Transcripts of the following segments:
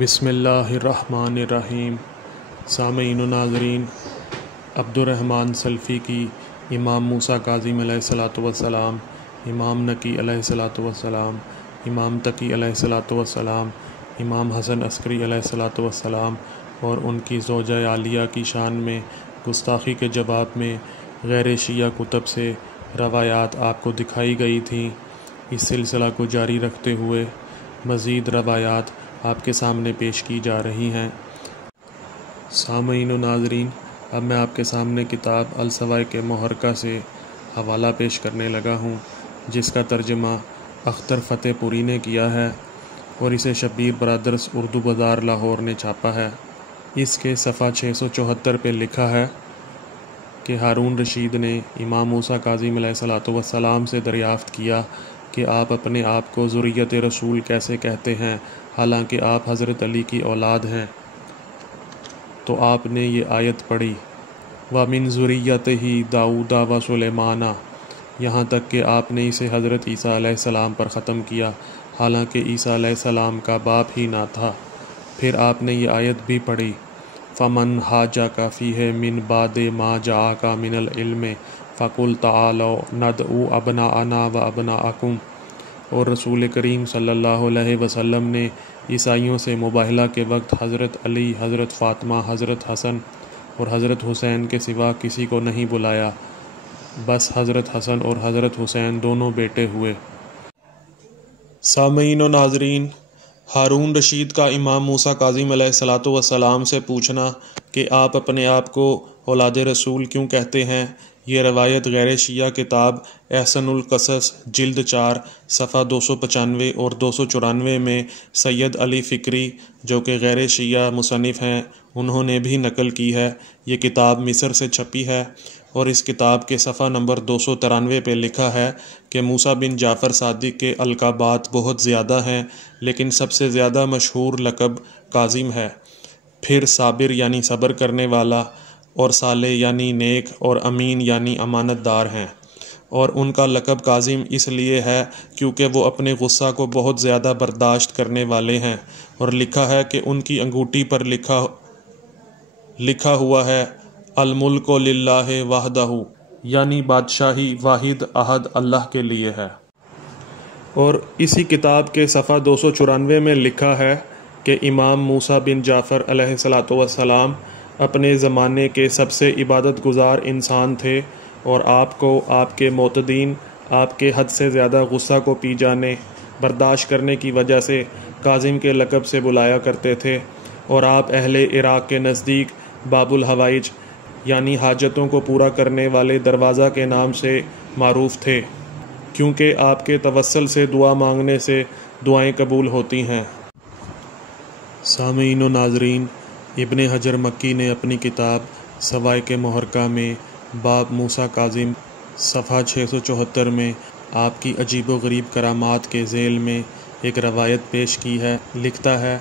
بسم اللہ الرحمن الرحیم۔ سامعین و ناظرین، عبدالرحمن سلفی کی امام موسیٰ کاظم علیہ الصلاۃ والسلام، امام نقی علیہ الصلاۃ والسلام، امام تقی علیہ الصلاۃ والسلام، امام حسن عسکری علیہ الصلاۃ والسلام اور ان کی زوجہ عالیہ کی شان میں گستاخی کے جواب میں غیر شیعہ کتب سے روایات آپ کو دکھائی گئی تھیں۔ اس سلسلہ کو جاری رکھتے ہوئے مزید روایات آپ کے سامنے پیش کی جا رہی ہیں۔ سامعین و ناظرین، اب میں آپ کے سامنے کتاب الصواعق محرقہ سے حوالہ پیش کرنے لگا ہوں، جس کا ترجمہ اختر فتح پوری نے کیا ہے اور اسے شبیر برادرز اردو بازار لاہور نے چھاپا ہے۔ اس کے صفحہ 674 پہ لکھا ہے کہ ہارون رشید نے امام موسیٰ کاظم علیہ الصلاۃ والسلام سے دریافت کیا کہ آپ اپنے آپ کو ذریت رسول کیسے کہتے ہیں، حالانکہ آپ حضرت علی کی اولاد ہیں۔ تو آپ نے یہ آیت پڑھی، وَمِن ذُرِّيَّتِهِ داؤد وسلیمان، یہاں تک کہ آپ نے اسے حضرت عیسیٰ علیہ السلام پر ختم کیا، حالانکہ عیسیٰ علیہ السلام کا باپ ہی نہ تھا۔ پھر آپ نے یہ آیت بھی پڑھی، فَمَنْ حَاجَّكَ فِيهِ مِنْ بَعْدِ مَا جَاءَكَ مِنَ الْعِلْمِ فَقُلْ تَعَالَوْا نَدْعُوا أَبْنَاءَنَا وَأَبْنَاءَكُمْ، اور رسول کریم صلی اللہ علیہ وسلم نے عیسائیوں سے مباہلہ کے وقت حضرت علی، حضرت فاطمہ، حضرت حسن اور حضرت حسین کے سوا کسی کو نہیں بلایا، بس حضرت حسن اور حضرت حسین دونوں بیٹے ہوئے۔ سامعین و ناظرین، ہارون رشید کا امام موسیٰ کاظم علیہ الصلاۃ والسلام سے پوچھنا کہ آپ اپنے آپ کو اولاد رسول کیوں کہتے ہیں، یہ روایت غیر شیعہ کتاب احسن القصص جلد 4 صفحہ 295 اور 294 میں سید علی فکری، جو کہ غیر شیعہ مصنف ہیں، انہوں نے بھی نقل کی ہے۔ یہ کتاب مصر سے چھپی ہے اور اس کتاب کے صفحہ نمبر 293 پہ لکھا ہے کہ موسیٰ بن جعفر صادق کے القابات بہت زیادہ ہیں، لیکن سب سے زیادہ مشہور لقب کاظم ہے، پھر صابر یعنی صبر کرنے والا، اور صالح یعنی نیک، اور امین یعنی امانت دار ہیں۔ اور ان کا لقب کاظم اس لیے ہے کیونکہ وہ اپنے غصہ کو بہت زیادہ برداشت کرنے والے ہیں، اور لکھا ہے کہ ان کی انگوٹھی پر لکھا ہوا ہے الملک للہ وحدہ، یعنی بادشاہی واحد احد اللہ کے لیے ہے۔ اور اسی کتاب کے صفحہ 294 میں لکھا ہے کہ امام موسیٰ بن جعفر علیہ الصلاۃ والسلام اپنے زمانے کے سب سے عبادت گزار انسان تھے، اور آپ کو آپ کے معتدین آپ کے حد سے زیادہ غصہ کو پی جانے برداشت کرنے کی وجہ سے کاظم کے لقب سے بلایا کرتے تھے، اور آپ اہل عراق کے نزدیک باب الحوائج یعنی حاجتوں کو پورا کرنے والے دروازہ کے نام سے معروف تھے، کیونکہ آپ کے توسل سے دعا مانگنے سے دعائیں قبول ہوتی ہیں۔ سامعین و ناظرین، ابن حجر مکی نے اپنی کتاب صواعق محرقہ میں باب موسیٰ کاظم صفحہ 674 میں آپ کی عجیب و غریب کرامات کے ذیل میں ایک روایت پیش کی ہے۔ لکھتا ہے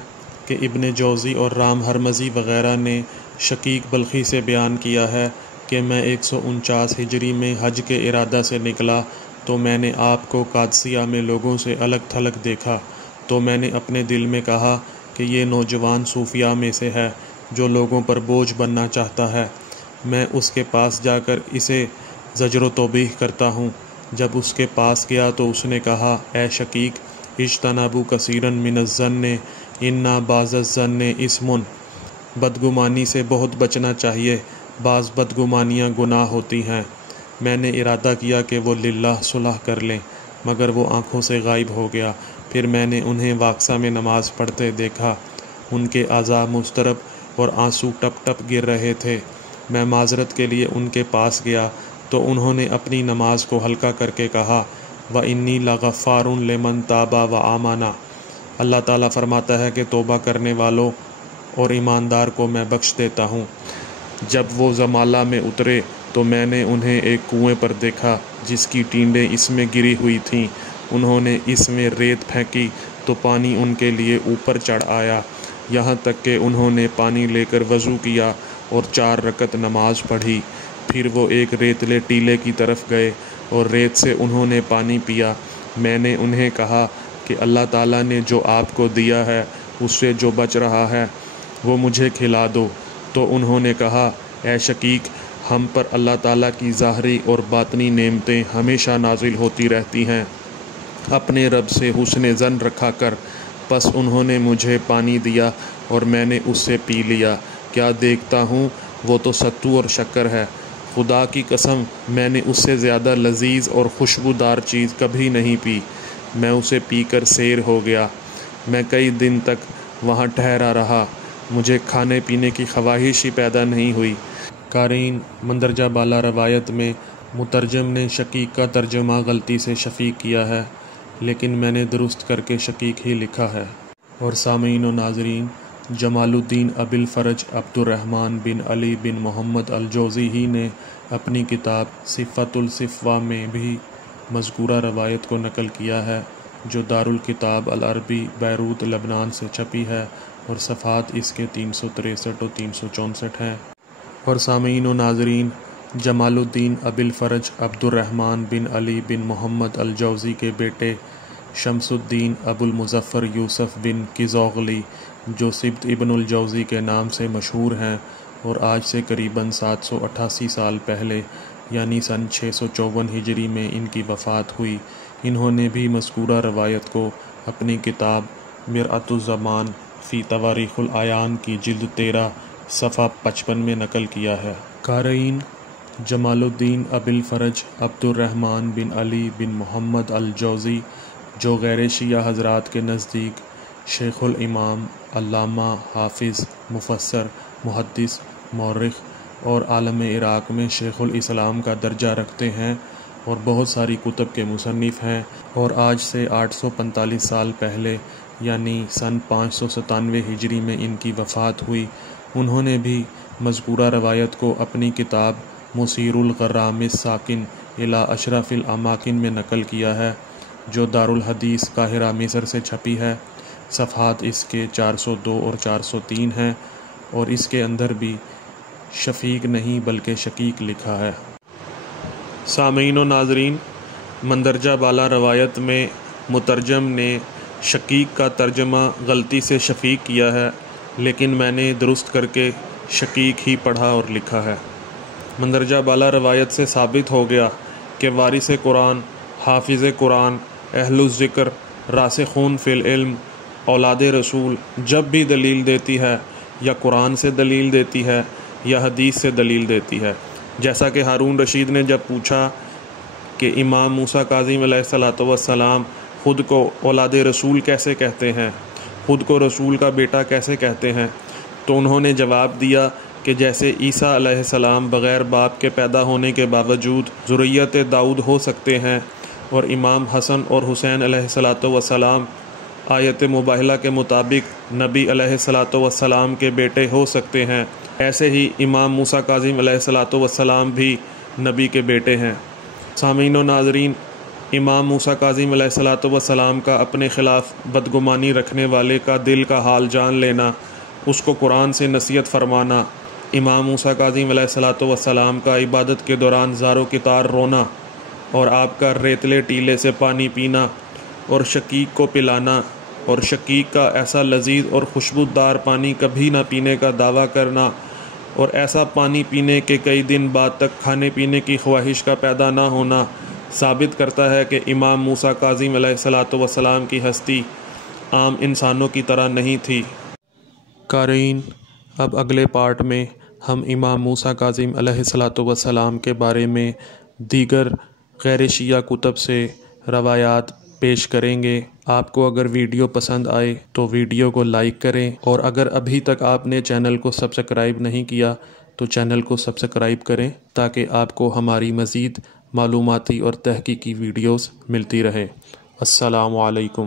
کہ ابن جوزی اور رام ہرمزی وغیرہ نے شقیق بلخی سے بیان کیا ہے کہ میں 149 ہجری میں حج کے ارادہ سے نکلا تو میں نے آپ کو قادسیہ میں لوگوں سے الگ تھلگ دیکھا، تو میں نے اپنے دل میں کہا کہ یہ نوجوان صوفیاء میں سے ہے جو لوگوں پر بوجھ بننا چاہتا ہے، میں اس کے پاس جا کر اسے زجر و توبیخ کرتا ہوں۔ جب اس کے پاس گیا تو اس نے کہا، اے شقیق، اجتنبوا کثیرا من الظن ان بعض الظن اسم، بدگمانی سے بہت بچنا چاہیے، بعض بدگمانیاں گناہ ہوتی ہیں۔ میں نے ارادہ کیا کہ وہ للہ صلح کر لیں، مگر وہ آنکھوں سے غائب ہو گیا۔ پھر میں نے انہیں واقسہ میں نماز پڑھتے دیکھا، ان کے اعضاء مضطرب اور آنسو ٹپ ٹپ گر رہے تھے۔ میں معذرت کے لیے ان کے پاس گیا تو انہوں نے اپنی نماز کو ہلکا کر کے کہا، وَإِنِّي لَغَفَّارٌ لِمَن تَابَ وَآمَنَ، اللہ تعالیٰ فرماتا ہے کہ توبہ کرنے والوں اور ایماندار کو میں بخش دیتا ہوں۔ جب وہ زمالہ میں اترے تو میں نے انہیں ایک کنویں پر دیکھا جس کی ٹینڈیں اس میں گری ہوئی تھیں، انہوں نے اس میں ریت پھینکی تو پانی ان کے لیے اوپر چڑھ آیا، یہاں تک کہ انہوں نے پانی لے کر وضو کیا اور 4 رکعت نماز پڑھی۔ پھر وہ ایک ریتلے ٹیلے کی طرف گئے اور ریت سے انہوں نے پانی پیا۔ میں نے انہیں کہا کہ اللہ تعالیٰ نے جو آپ کو دیا ہے اس سے جو بچ رہا ہے وہ مجھے کھلا دو۔ تو انہوں نے کہا اے شقیق، ہم پر اللہ تعالیٰ کی ظاہری اور باطنی نعمتیں ہمیشہ نازل ہوتی رہتی ہیں، اپنے رب سے حسن ظن رکھا کر۔ پس انہوں نے مجھے پانی دیا اور میں نے اس سے پی لیا، کیا دیکھتا ہوں وہ تو ستو اور شکر ہے۔ خدا کی قسم میں نے اس سے زیادہ لذیذ اور خوشبودار چیز کبھی نہیں پی۔ میں اسے پی کر سیر ہو گیا۔ میں کئی دن تک وہاں ٹھہرا رہا، مجھے کھانے پینے کی خواہش ہی پیدا نہیں ہوئی۔ قارئین، مندرجہ بالا روایت میں مترجم نے شقیق کا ترجمہ غلطی سے شفیق کیا ہے، لیکن میں نے درست کر کے شقیق ہی لکھا ہے۔ اور سامعین و ناظرین، جمال الدین ابی الفرج عبد الرحمن بن علی بن محمد الجوزی ہی نے اپنی کتاب صفۃ الصفوہ میں بھی مذکورہ روایت کو نقل کیا ہے، جو دارالکتاب العربی بیروت لبنان سے چھپی ہے، اور صفحات اس کے 363 و 364 ہیں۔ اور سامعین و ناظرین، جمال الدین ابی الفرج عبد الرحمن بن علی بن محمد الجوزی کے بیٹے شمس الدین ابو المظفر یوسف بن کیزوغلی، جو سبط ابن الجوزی کے نام سے مشہور ہیں، اور آج سے قریباً 788 سال پہلے یعنی سن 654 ہجری میں ان کی وفات ہوئی، انہوں نے بھی مذکورہ روایت کو اپنی کتاب مرآت الزمان فی تواریخ العیان کی جلد 13 صفحہ 55 میں نقل کیا ہے۔ قارئین، جمال الدین ابی الفرج عبد الرحمن بن علی بن محمد الجوزی، جو غیر شیعہ حضرات کے نزدیک شیخ الامام، علامہ، حافظ، مفسر، محدث، مورخ اور عالم عراق میں شیخ الاسلام کا درجہ رکھتے ہیں اور بہت ساری کتب کے مصنف ہیں، اور آج سے 845 سال پہلے یعنی سن 597 ہجری میں ان کی وفات ہوئی، انہوں نے بھی مذکورہ روایت کو اپنی کتاب مسیر الغرام الساکن الی اشرف الاماکن میں نقل کیا ہے، جو دارالحدیث قاہرہ مصر سے چھپی ہے۔ صفحات اس کے 402 اور 403 ہیں، اور اس کے اندر بھی شفیق نہیں بلکہ شقیق لکھا ہے۔ سامعین و ناظرین، مندرجہ بالا روایت میں مترجم نے شقیق کا ترجمہ غلطی سے شفیق کیا ہے، لیکن میں نے درست کر کے شقیق ہی پڑھا اور لکھا ہے۔ مندرجہ بالا روایت سے ثابت ہو گیا کہ وارث قرآن، حافظ قرآن، اہل الذکر، راسخون فی العلم، اولاد رسول جب بھی دلیل دیتی ہے، یا قرآن سے دلیل دیتی ہے یا حدیث سے دلیل دیتی ہے، جیسا کہ ہارون رشید نے جب پوچھا کہ امام موسیٰ کاظم علیہ السلام خود کو اولاد رسول کیسے کہتے ہیں، خود کو رسول کا بیٹا کیسے کہتے ہیں، تو انہوں نے جواب دیا کہ جیسے عیسیٰ علیہ السلام بغیر باپ کے پیدا ہونے کے باوجود ذریت داؤد ہو سکتے ہیں، اور امام حسن اور حسین علیہ السلام آیت مباہلہ کے مطابق نبی علیہ السلام کے بیٹے ہو سکتے ہیں، ایسے ہی امام موسیٰ کاظم علیہ السلام بھی نبی کے بیٹے ہیں۔ سامعین و ناظرین، امام موسیٰ کاظم علیہ السلام کا اپنے خلاف بدگمانی رکھنے والے کا دل کا حال جان لینا، اس کو قرآن سے نصیحت فرمانا، امام موسیٰ کاظم علیہ السلام کا عبادت کے دوران زار و کتار رونا، اور آپ کا ریتلے ٹیلے سے پانی پینا اور شقیق کو پلانا، اور شقیق کا ایسا لذیذ اور خوشبودار پانی کبھی نہ پینے کا دعویٰ کرنا، اور ایسا پانی پینے کے کئی دن بعد تک کھانے پینے کی خواہش کا پیدا نہ ہونا، ثابت کرتا ہے کہ امام موسیٰ کاظم علیہ السلام کی ہستی عام انسانوں کی طرح نہیں تھی۔ قارئین، اب اگلے پارٹ میں ہم امام موسیٰ کاظم علیہ السلام کے بارے میں دیگر غیر شیعہ کتب سے روایات پیش کریں گے۔ آپ کو اگر ویڈیو پسند آئے تو ویڈیو کو لائک کریں، اور اگر ابھی تک آپ نے چینل کو سبسکرائب نہیں کیا تو چینل کو سبسکرائب کریں، تاکہ آپ کو ہماری مزید معلوماتی اور تحقیقی ویڈیوز ملتی رہے۔ السلام علیکم۔